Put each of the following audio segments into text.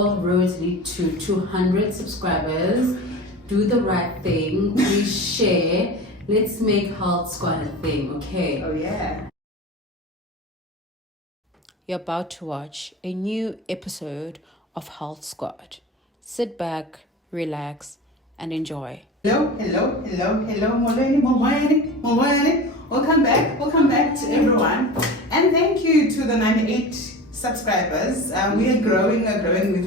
All roads lead to 200 subscribers. Do the right thing. Please share. Let's make Health Squad a thing, okay? Oh, yeah. You're about to watch a new episode of Health Squad. Sit back, relax, and enjoy. Hello. Molweni. Welcome back to everyone. And thank you to the 98 subscribers. We are growing.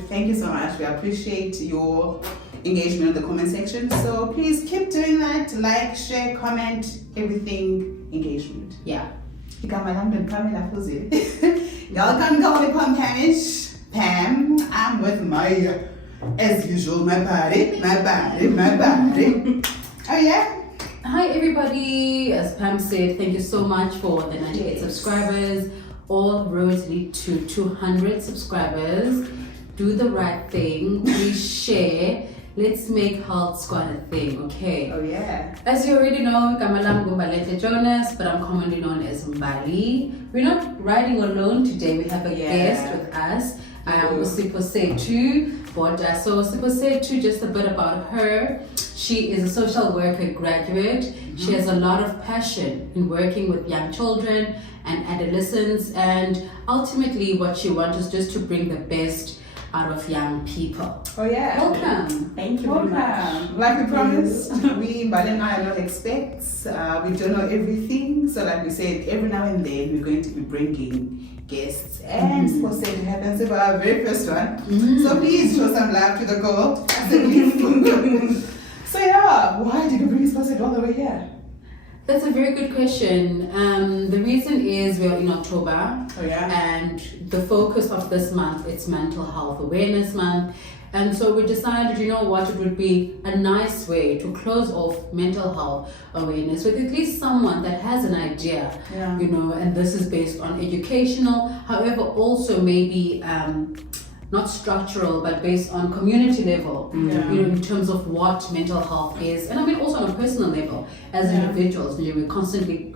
Thank you so much. We appreciate your engagement in the comment section. So please keep doing that. Like, share, comment, everything engagement. Yeah. I'm Pamela Fuzile. Y'all can call me Pam. I'm with my, as usual, my body. Oh yeah. Hi everybody. As Pam said, thank you so much for the 98 subscribers. All roads lead to 200 subscribers. Do the right thing. Please share. Let's make Health Squad a thing, okay? Oh yeah. As you already know, Mbali Jonas, but I'm commonly known as Mbali. We're not riding alone today. We have a guest with us. Siphosethu Bota. So Siphosethu, just a bit about her. She is a social worker graduate. She has a lot of passion in working with young children and adolescents, and ultimately what she wants is just to bring the best out of young people. Oh yeah. Welcome. Thank you very much. Like we promised, Mbali and I are not experts. We don't know everything. So like we said, every now and then we're going to be bringing guests. And Siphosethu happens to be our very first one. So please show some love to the girl. So yeah, why did you bring Siphosethu all the way here? That's a very good question. The reason is we're in October, and the focus of this month, it's Mental Health Awareness Month. And so we decided, you know what, it would be a nice way to close off mental health awareness with at least someone that has an idea, you know, and this is based on educational, however, also maybe not structural, but based on community level, you know, in terms of what mental health is. And I mean also on a personal level, as individuals, you know, we're constantly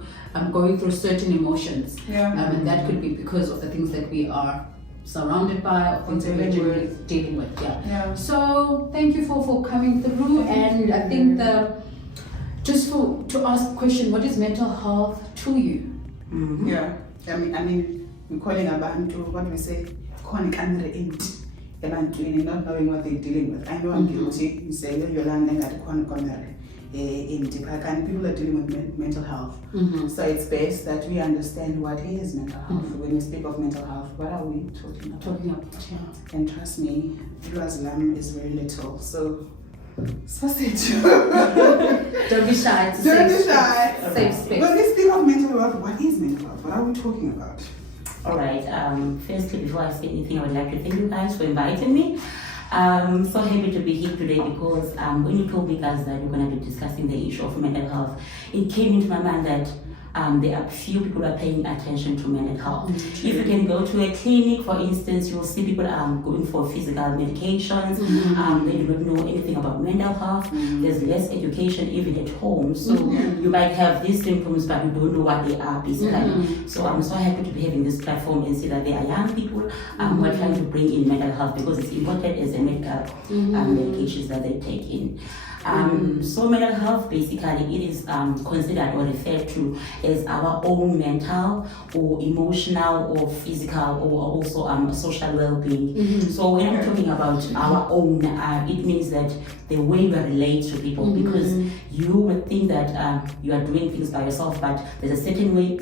going through certain emotions. And that could be because of the things that we are surrounded by, or things that we're generally dealing with. So thank you for coming through. And I think to ask a question, what is mental health to you? I mean, we're calling abantu, what do we say? Chronic unreent. Ebantwini not knowing what they're dealing with. I know I'm guilty. You say you're landing at chronic people are dealing with mental health. So it's best that we understand what is mental health. When we speak of mental health, what are we talking about? And trust me, Islam is very little. So Siphosethu. Don't be shy. Don't be shy. Safe space. When we speak of mental health, what is mental health? What are we talking about? Alright, firstly, before I say anything, I would like to thank you guys for inviting me. I'm so happy to be here today because when you told me guys that we're going to be discussing the issue of mental health, it came into my mind that there are few people who are paying attention to mental health. If you can go to a clinic, for instance, you'll see people going for physical medications. They do not know anything about mental health. There's less education even at home. So you might have these symptoms, but you don't know what they are basically. So I'm so happy to be having this platform and see that there are young people who are trying to bring in mental health because it's important as a medical medications that they take in. So mental health, basically, it is considered or referred to as our own mental or emotional or physical or also social well-being. So when I'm talking about our own, it means that the way we relate to people, because you would think that you are doing things by yourself, but there's a certain way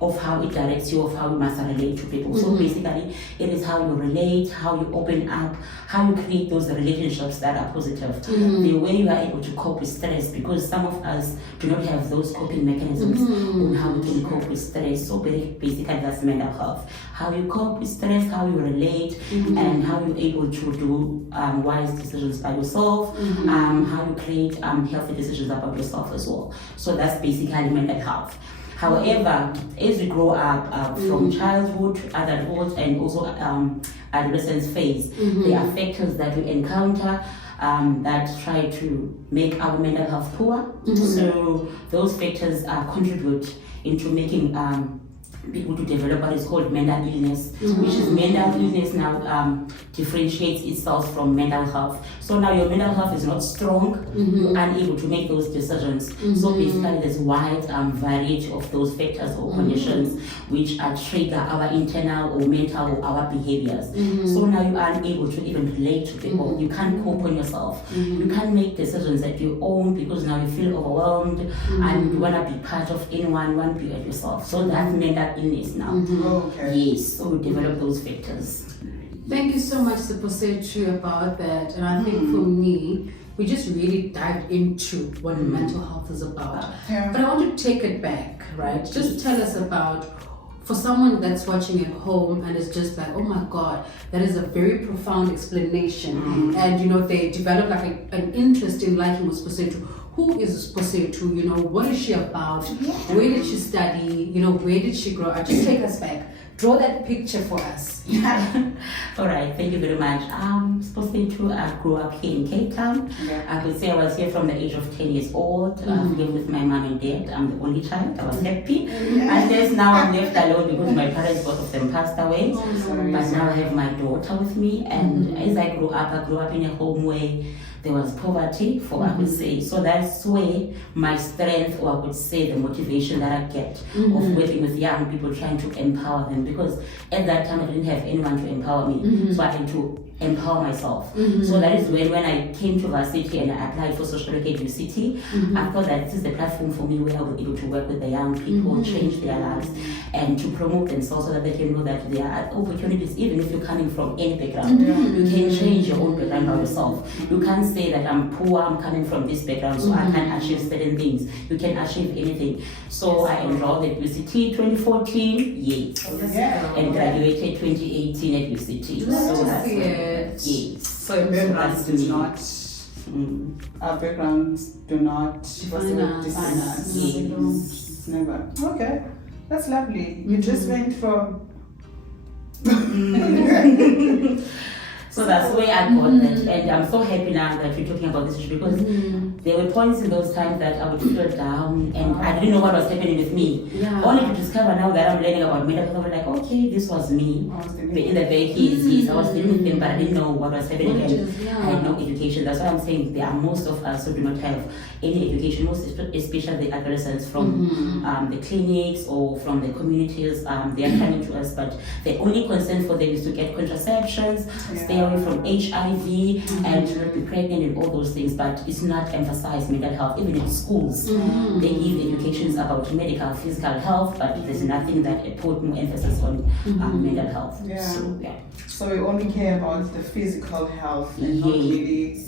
of how it directs you, of how you must relate to people. So basically, it is how you relate, how you open up, how you create those relationships that are positive. The way you are able to cope with stress, because some of us do not have those coping mechanisms on how we can cope with stress. So basically, that's mental health. How you cope with stress, how you relate, and how you're able to do wise decisions by yourself, how you create healthy decisions about yourself as well. So that's basically mental health. However, as we grow up from childhood, adulthood, and also adolescence phase, there are factors that we encounter that try to make our mental health poor. So those factors contribute into making people to develop what is called mental illness, which is mental illness now differentiates itself from mental health. So now your mental health is not strong, you're unable to make those decisions. So basically there's wide variety of those factors or conditions which trigger our internal or mental or our behaviors. So now you are unable to even relate to people. You can't cope on yourself. You can't make decisions at your own because now you feel overwhelmed and you want to be part of anyone, you want to be at yourself. So that's mental illness now. Okay. Yes, so we develop those factors. Thank you so much, Siphosethu, about that. And I think for me, we just really dived into what mental health is about. Yeah. But I want to take it back, right? Just tell us about, for someone that's watching at home and is just like, oh my God, that is a very profound explanation. And you know, they develop like an interest in liking Siphosethu. Who is Siphosethu? You know, what is she about? Where did she study? You know, where did she grow up? Just take us back. Draw that picture for us. All right, thank you very much. Siphosethu, I grew up here in Cape Town. I would say I was here from the age of 10 years old. I lived with my mom and dad. I'm the only child. I was happy. Unless now I'm left alone because my parents, both of them, passed away. But now I have my daughter with me. And as I grew up in a home where there was poverty, for I would say. So that's where my strength, or I would say the motivation that I get of working with young people, trying to empower them. Because at that time I didn't have anyone to empower me. So I had to empower myself. So that is when I came to varsity and I applied for social work at UCT. I thought that this is the platform for me where I will be able to work with the young people, change their lives, and to promote themselves so that they can know that there are opportunities, even if you're coming from any background. You can change your own background by yourself. You can't say that I'm poor, I'm coming from this background, so I can't achieve certain things. You can achieve anything. So I enrolled at UCT 2014, and graduated 2018 at UCT. So that's yes. So your backgrounds do not, our backgrounds do not define us. Yes. Never. Okay, that's lovely. You just went from. So that's where I got that, and I'm so happy now that we're talking about this issue because there were points in those times that I would feel down and I didn't know what was happening with me. Only to discover now that I'm learning about mental health, I'm like, okay, this was me. In the back, yes, I was dealing with them, but I didn't know what was happening, and I had no education. That's why I'm saying there are most of us who do not have any education, most especially the adolescents from the clinics or from the communities. They are coming to us, but the only concern for them is to get contraceptions, stay away from HIV, and to not be pregnant and all those things. But it's not emphasized mental health. Even in schools, they give educations about medical, physical health, but there's nothing that put more emphasis on mental health. So we only care about the physical health and not really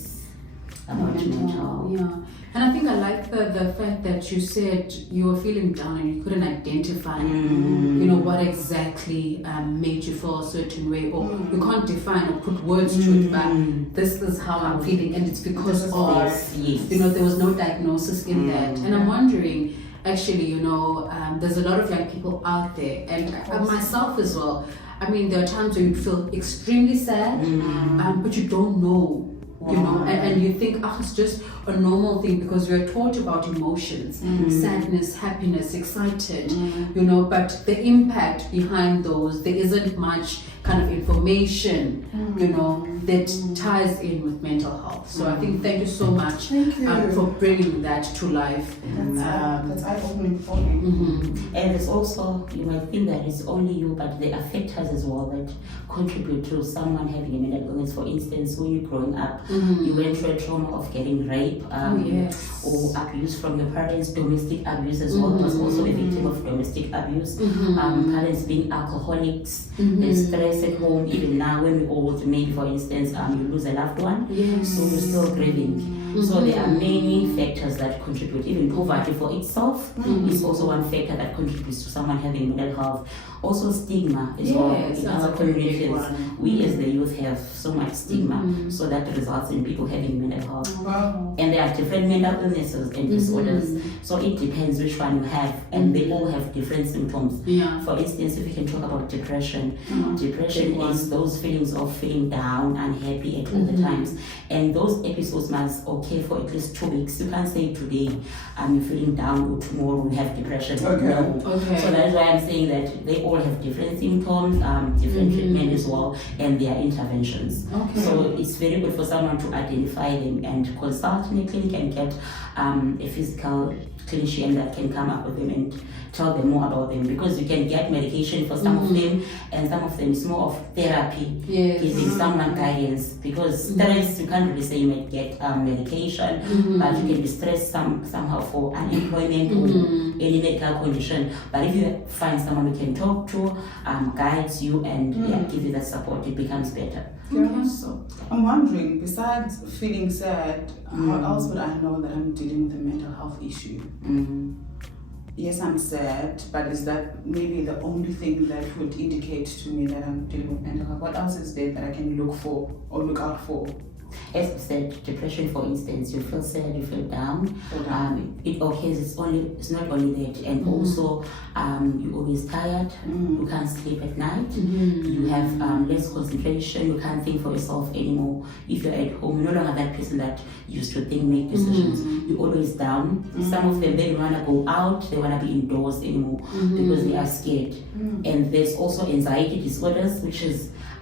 about mental. And I think I like the fact that you said you were feeling down and you couldn't identify, you know, what exactly made you feel a certain way, or you can't define or put words to it, but this is how I'm feeling, and it's because of, you know, there was no diagnosis in that. And I'm wondering, actually, you know, there's a lot of young people out there, and myself as well. I mean, there are times where you feel extremely sad, but you don't know. You know, and you think, it's just a normal thing because you're taught about emotions, sadness, happiness, excited, you know, but the impact behind those, there isn't much kind of information, you know, that ties in with mental health. So I think thank you so much for bringing that to life. That's eye-opening for me. And it's also, you might think that it's only you, but there are factors as well that contribute to someone having a mental illness. For instance, when you're growing up, you went through a trauma of getting raped or abuse from your parents, domestic abuse as well. I was also a victim of domestic abuse. Parents being alcoholics, the stress at home, even now when we're old, maybe for instance, you lose a loved one, so you're still grieving. So there are many factors that contribute. Even poverty for itself is also one factor that contributes to someone having mental health. Also stigma as well in our communities. We as the youth have so much stigma, so that results in people having mental health. And there are different mental illnesses and disorders. So it depends which one you have, and they all have different symptoms. For instance, if we can talk about depression, depression is those feelings of feeling down, unhappy at all the times. And those episodes must occur for at least 2 weeks. You can't say today you're feeling down or tomorrow you have depression. Okay. No. Okay. So that's why I'm saying that they all have different symptoms, different treatment as well, and their interventions. Okay. So it's very good for someone to identify them and consult in a clinic and get a physical clinician that can come up with them and tell them more about them, because you can get medication for some of them, and some of them is more of therapy, giving someone guidance, because stress, you can't really say you might get medication, but you can be stressed somehow for unemployment or any medical condition. But if you find someone you can talk to, guides you and give you that support, it becomes better. Yeah, so I'm wondering, besides feeling sad, how else would I know that I'm dealing with a mental health issue? Yes, I'm sad, but is that maybe the only thing that would indicate to me that I'm dealing with mental health? What else is there that I can look for or look out for? As I said, depression, for instance, you feel sad, you feel down. It occurs. It's not only that, and also you're always tired. You can't sleep at night. You have less concentration. You can't think for yourself anymore. If you're at home, you're no longer that person that used to think, make decisions. You're always down. Some of them, they don't want to go out. They want to be indoors anymore because they are scared. And there's also anxiety disorders, which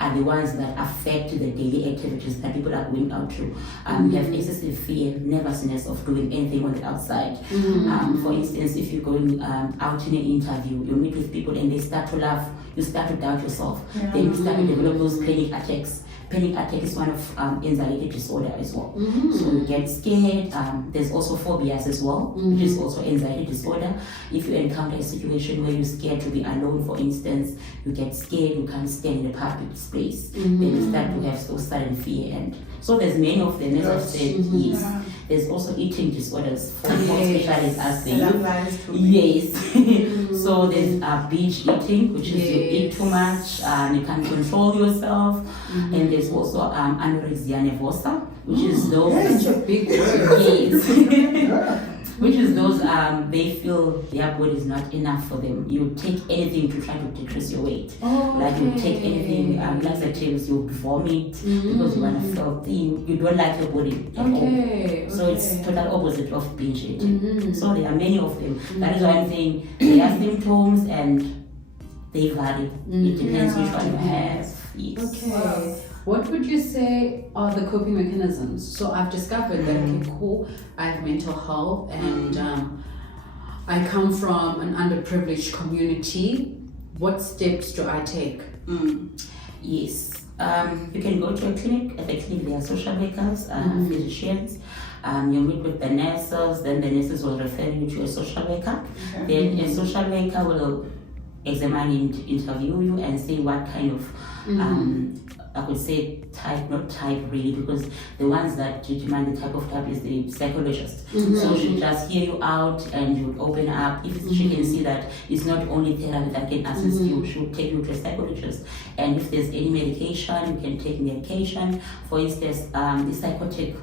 are the ones that affect the daily activities that people are going out to. You have excessive fear, nervousness of doing anything on the outside. For instance, if you're going out in an interview, you meet with people and they start to laugh, you start to doubt yourself. Then you start to develop those panic attacks. Panic attack is one of anxiety disorder as well. So you get scared. There's also phobias as well, which is also anxiety disorder. If you encounter a situation where you're scared to be alone, for instance, you get scared, you can't stand in a public space, then you start to have so sudden fear. And so there's many of them, as I've said, yes. There's also eating disorders for specialists as they Yes. So there's binge eating, which is you eat too much, you can't control yourself. And there's also anorexia nervosa, which is those Such a big word. Yes. Which is those they feel their body is not enough for them. You take anything to try to decrease your weight. Like you take anything, laxatives, you vomit because you want to feel thin. You don't like your body at all. So it's total opposite of binge eating. So there are many of them. That is why I'm saying there are symptoms and they vary. It depends which one you have. Yes. Okay. What would you say are the coping mechanisms? So I've discovered that, okay, cool, I have mental health and I come from an underprivileged community. What steps do I take? Yes. You can go to a clinic. At the clinic, there are social workers, physicians. You meet with the nurses, then the nurses will refer you to a social worker. Then a social worker will examine and interview you and see what kind of I could say type, not type really, because the ones that determine the type of type is the psychologist. So she'll just hear you out and you'll open up. If she can see that it's not only therapy that can assist you, she'll take you to a psychologist. And if there's any medication, you can take medication. For instance, the psychotic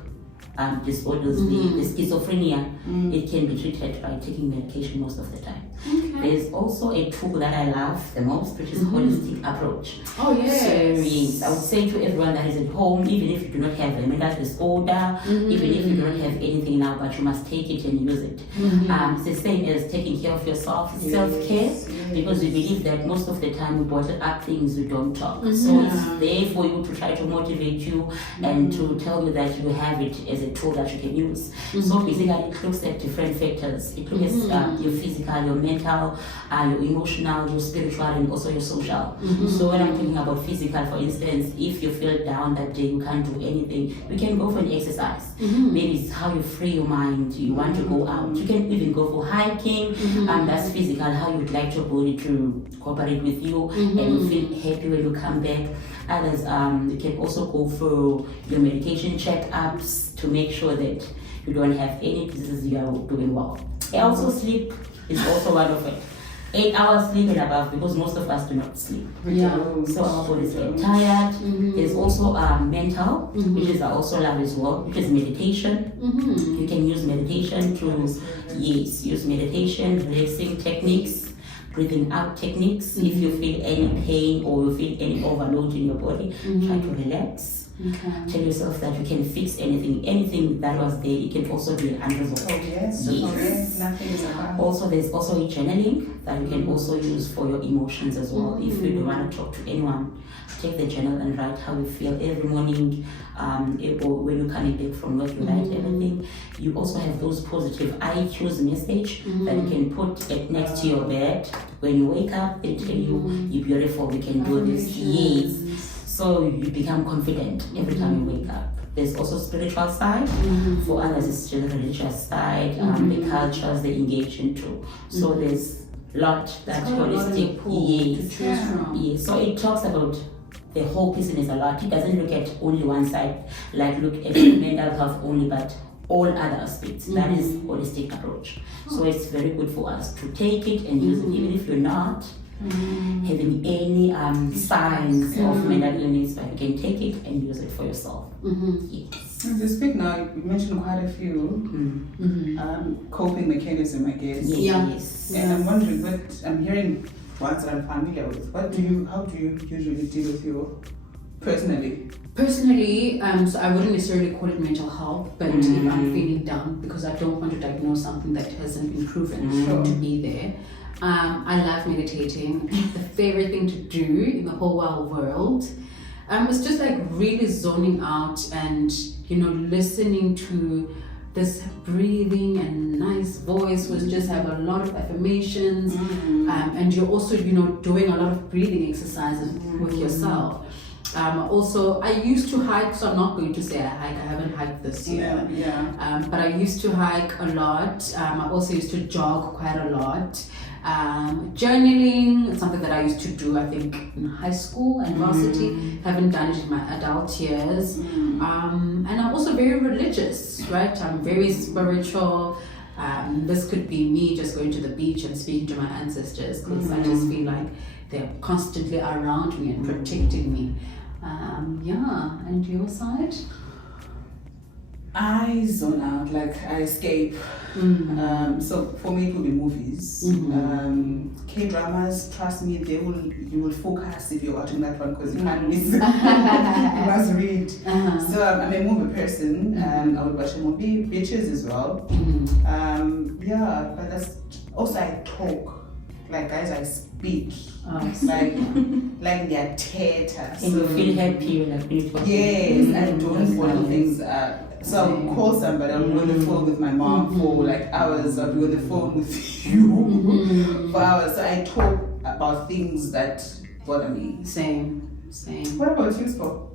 disorders, the schizophrenia, it can be treated by taking medication most of the time. There's also a tool that I love the most, which is holistic approach. Oh yes. So, yes, I would say to everyone that is at home, even if you do not have a mental disorder, even if you do not have anything now, but you must take it and use it. It's the same as taking care of yourself, self-care, because we believe that most of the time we bottle up things, we don't talk. So it's there for you to try to motivate you and to tell you that you have it as a tool that you can use. So basically it looks at different factors. It looks at your physical, your mental, your emotional, your spiritual, and also your social. So when I'm talking about physical, for instance, if you feel down that day, you can't do anything, you can go for an exercise. Maybe it's how you free your mind. You want to go out. You can even go for hiking. That's physical, how you'd like your body to cooperate with you and you feel happy when you come back. Others, you can also go for your medication checkups to make sure that you don't have any diseases, you are doing well. Also sleep is also one of it. 8 hours sleep and above, because most of us do not sleep. So our bodies get tired. There's also mental, which is also love as well, which is meditation. You can use meditation to, use meditation, relaxing techniques, breathing out techniques. If you feel any pain or you feel any overload in your body, try to relax. Tell yourself that you can fix anything that was there, it can also be unresolved. Oh yes. Yes. Nothing is about. Also, there's also journaling that you can also use for your emotions as well. If you don't want to talk to anyone, take the journal and write how you feel every morning. Or when you're coming back from work, you write everything. You also have those positive I choose message that you can put it next to your bed. When you wake up, they tell you, you're beautiful, you can do this. Yes. So you become confident every time you wake up. There's also spiritual side. For others, it's just the religious side, the cultures they engage into. So there's a lot that holistic. Yes. So it talks about the whole business a lot. It doesn't look at only one side, like look at mental health only, but all other aspects. That is holistic approach. So it's very good for us to take it and use it, even if you're not having any signs of mental illness, but you can take it and use it for yourself. Yes. As you speak now, you mentioned quite a few coping mechanism, I guess. Yes. And I'm wondering, what I'm hearing ones that I'm familiar with. How do you usually deal with your personally? Personally, so I wouldn't necessarily call it mental health, but if I'm feeling down because I don't want to diagnose something that hasn't been proven to be there. I love meditating. The favorite thing to do in the whole wide world. It's just like really zoning out and listening to this breathing and nice voice, which just have a lot of affirmations, and you're also doing a lot of breathing exercises with yourself. Also, I used to hike, so I'm not going to say I hike. I haven't hiked this year. But I used to hike a lot. I also used to jog quite a lot. Journaling, something that I used to do, I think, in high school and varsity. Haven't done it in my adult years. And I'm also very religious, right? I'm very spiritual. This could be me just going to the beach and speaking to my ancestors, because I just feel like they're constantly around me and protecting me. And your side? I zone out, like I escape. So for me it will be movies. K-dramas, trust me, you will focus if you're watching that one, because you can't miss. You must read. So I'm a movie person. I would watch a movie, bitches as well. But that's also I talk. Like guys, I speak. Like they're theater. And you feel happy when you talk. Yes, I don't want things. So I'll call somebody, I'll be on the phone with my mom for like hours, I'll be on the phone with you for hours. So I talk about things that bother me. Same. What about you, Spo?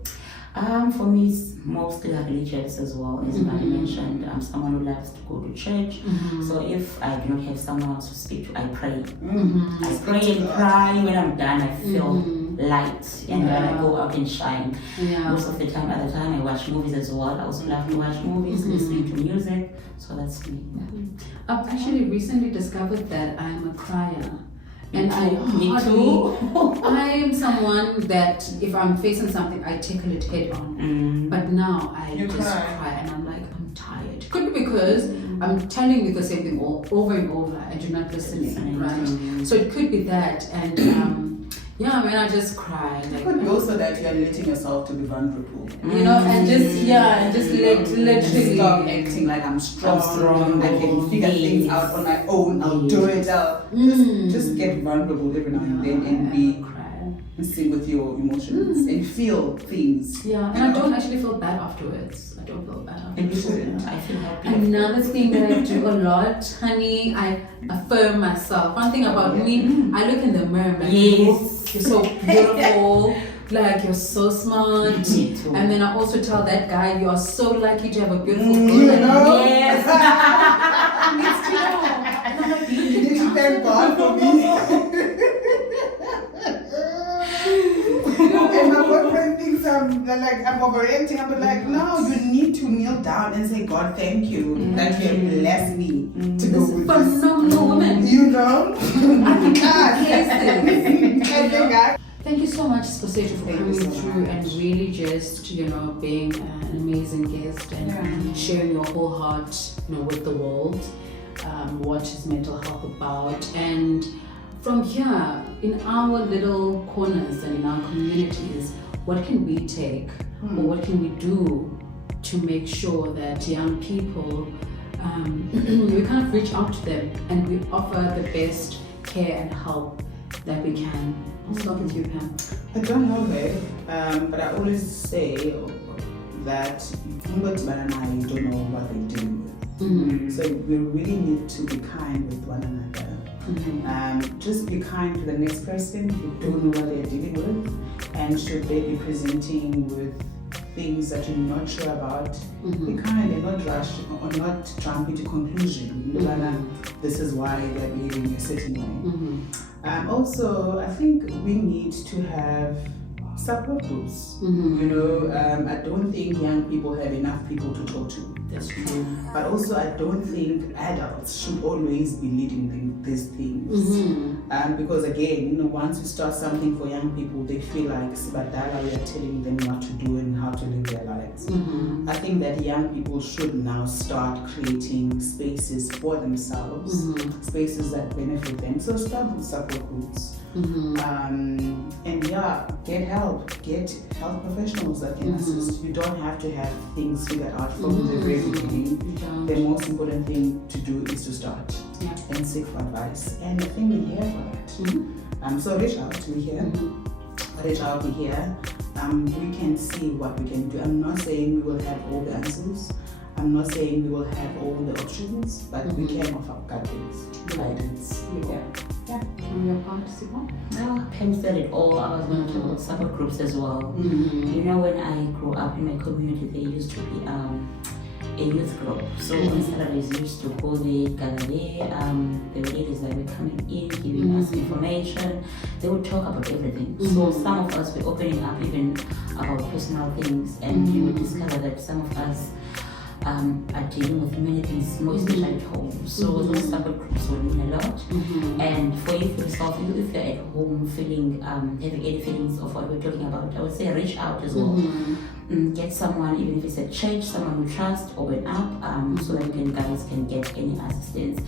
For me, it's mostly religious as well, as Mbali mentioned. I'm someone who loves to go to church. So if I do not have someone else to speak to, I pray. I pray and cry. When I'm done, I feel light, and then I go out and shine. Most of the time, at the time, I watch movies as well. I also love to watch movies, listening to music. So that's me. I've actually recently discovered that I'm a crier. And Me too. I am someone that if I'm facing something, I tackle it head on. But now I just cry and I'm like, I'm tired. Could be because I'm telling you the same thing over and over and you're not listening, right? So it could be that. And I just cry. It could be also that you're letting yourself to be vulnerable. And just literally stop acting like I'm strong. I can figure things out on my own. I'll do it. Just get vulnerable every now and then and be sing with your emotions and feel things. And I don't actually feel bad afterwards. I don't feel bad afterwards. I feel happy. Another thing that I do a lot, honey, I affirm myself. One thing about me, I look in the mirror and you're so beautiful. Like, you're so smart. Me too. And then I also tell that guy, you are so lucky to have a beautiful girl. Yes. It's true. Did you thank God for me? And my boyfriend thinks I'm overreacting. I'm like, no, you need to kneel down and say, God, thank you that you have blessed me to go with this phenomenal woman. Thank you so much, Siphosethu, for coming through and really just, being an amazing guest and sharing your whole heart, with the world. What is mental health about? And from here, in our little corners and in our communities, what can we take or what can we do to make sure that young people, we kind of reach out to them and we offer the best care and help that we can. I'll start with you, Pam. I don't know her, but I always say that Mbali and I don't know what they do. So we really need to be kind with one another. Just be kind to the next person. You don't know what they're dealing with, and should they be presenting with things that you're not sure about, be kind and not rush or not jump into conclusion. This is why they're behaving a certain way. Also, I think we need to have support groups. You know, I don't think young people have enough people to talk to. That's true. But also, I don't think adults should always be leading these things. Because again, once you start something for young people, they feel like Sibadala, we are telling them what to do and how to live their lives. I think that young people should now start creating spaces for themselves, spaces that benefit them. So start with support groups. And yeah, get help professionals that can assist. You don't have to have things figured out from the very beginning. The most important thing to do is to start and seek for advice, and I think we're here for that. So reach out, we're here. Reach out, we're here. We can see what we can do. I'm not saying we will have all the answers. I'm not saying we will have all the options, but we can offer guidance. Yeah. On your part, Sipho? Well, Pam said it all. I was going to talk about support groups as well. You know, when I grew up in my community, there used to be a youth group. So on Saturdays, we used to go there, gather there. There were ladies that were coming in, giving us information. They would talk about everything. So some of us were opening up even about personal things, and you would discover that some of us are dealing with many things, more especially at home. So those support groups will mean a lot. And for you, for yourself, if you're at home feeling, having any feelings of what we're talking about, I would say reach out as well. Get someone, even if it's a church, someone you trust, open up, so that you guys can get any assistance.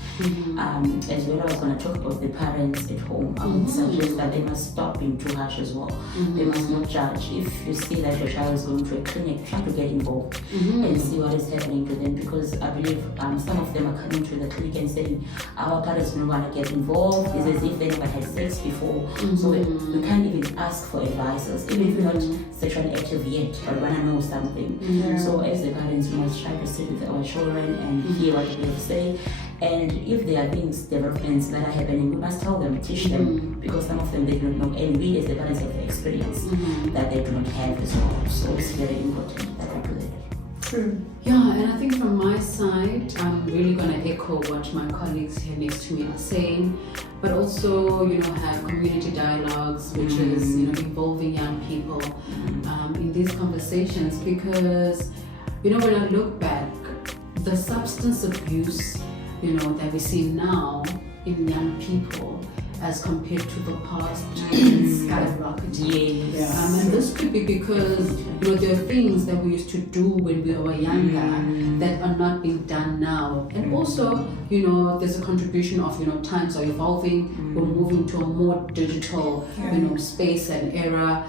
As well, I was going to talk about the parents at home. I would suggest that they must stop being too harsh as well. They must not judge. If you see that your child is going to a clinic, try to get involved and see what is happening to them, because I believe some of them are coming to the clinic and saying our parents don't want to get involved. It's as if they never had sex before. So we can't even ask for advices, even if you're not sexually active yet, but want to know something. So as the parents, we must try to sit with our children and hear what they have to say. And if there are things, developments that are happening, we must tell them, teach them, because some of them they don't know, and we as the parents have experience that they do not have as well. So it's very important that we do that. True. Yeah, and I think from my side, I'm really going to echo what my colleagues here next to me are saying, but also, you know, have community dialogues, which is, you know, involving young people in these conversations, because, you know, when I look back, the substance abuse, you know, that we see now in young people as compared to the past is skyrocketing. And this could be because, you know, there are things that we used to do when we were younger that are not being done now. And also, you know, there's a contribution of, you know, times are evolving, we're moving to a more digital, you know, space and era.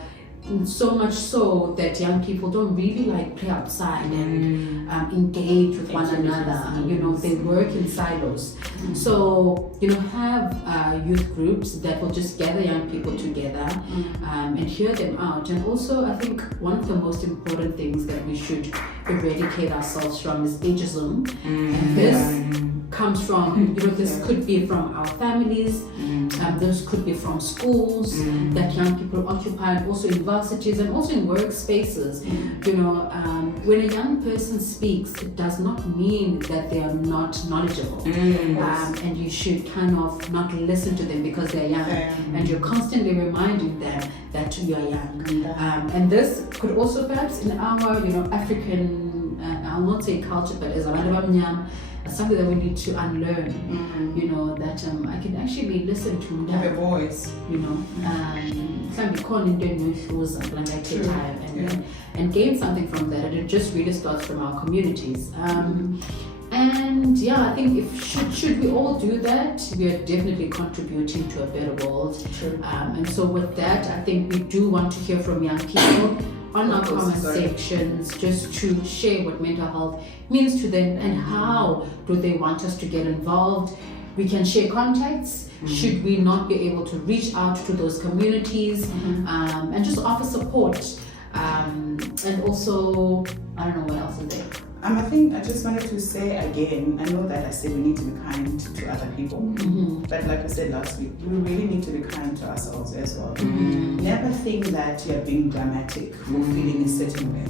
So much so that young people don't really like play outside and engage with one another. You know, they work in silos. So, you know, have youth groups that will just gather young people together and hear them out. And also, I think one of the most important things that we should eradicate ourselves from is ageism. And this comes from, you know, this could be from our families, this could be from schools that young people occupy, and also universities and also in workspaces. You know, when a young person speaks, it does not mean that they are not knowledgeable. And you should kind of not listen to them because they're young, and you're constantly reminding them that you are young. And this could also perhaps in our, you know, African, I'll not say culture, but as a something that we need to unlearn, you know, that I can actually listen to have a voice, you know, can be called into new shoes and gain something from that. And it just really starts from our communities. And yeah, I think if should we all do that, we are definitely contributing to a better world. And so with that, I think we do want to hear from young people. on our Of course, comment sorry. sections just to share what mental health means to them and how do they want us to get involved. We can share contacts should we not be able to reach out to those communities, and just offer support. And also, I don't know what else is there. I think I just wanted to say again, I know that I said we need to be kind to other people, but like I said last week, we really need to be kind to ourselves as well. Never think that you're being dramatic for feeling a certain way.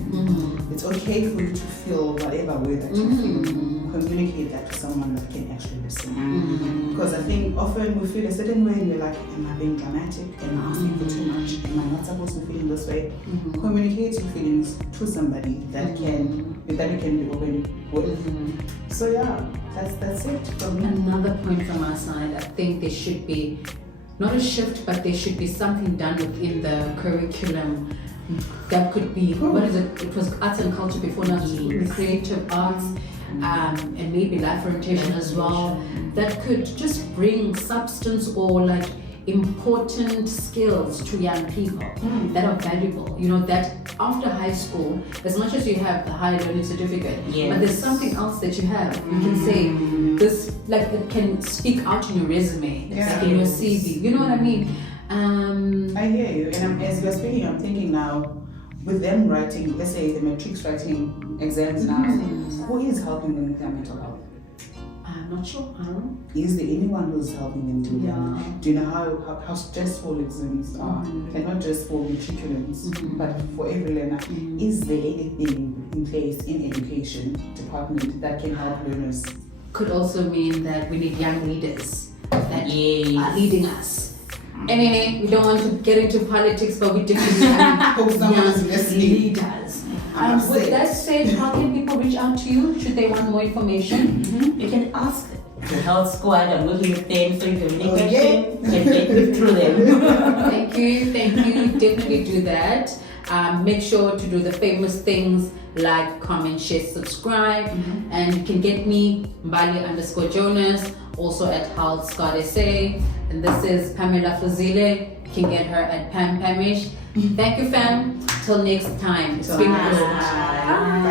It's okay for you to feel whatever way that you feel. Communicate that to someone that can actually listen. Because I think often we feel a certain way and we're like, am I being dramatic? Am I asking for too much? Am I not supposed to be feeling this way? Communicate your feelings to somebody that you can be open with. So yeah, that's it from me. Another point from our side, I think there should be not a shift, but there should be something done within the curriculum that could be, what is it? It was arts and culture before, now it's creative arts, and maybe life orientation as well, that could just bring substance or like important skills to young people that are valuable. You know, that after high school, as much as you have the high learning certificate, but there's something else that you have. You can say this, like it can speak out in your resume, like in your CV. You know what I mean? I hear you, and as you're speaking, I'm thinking now, with them writing, let's say the matrix writing exams now, who is helping them with their mental health? I'm not sure. I don't know. Is there anyone who's helping them do that? Do you know how stressful exams are? And not just for matriculants, but for every learner. Is there anything in place in education department that can help learners? Could also mean that we need young leaders that are leading us. Anyway, we don't want to get into politics, but we definitely have young leaders. With that said, how can people reach out to you should they want more information? You can ask the health squad. I'm working with them, so if you have any questions, you can get me through them. Thank you. Definitely do that. Make sure to do the famous things like comment, share, subscribe, and you can get me Mbali Jonas, also at Health Squad SA. And this is Pamela Fuzile. You can get her at Pamish. Thank you, fam. Till next time. It's been good. Bye.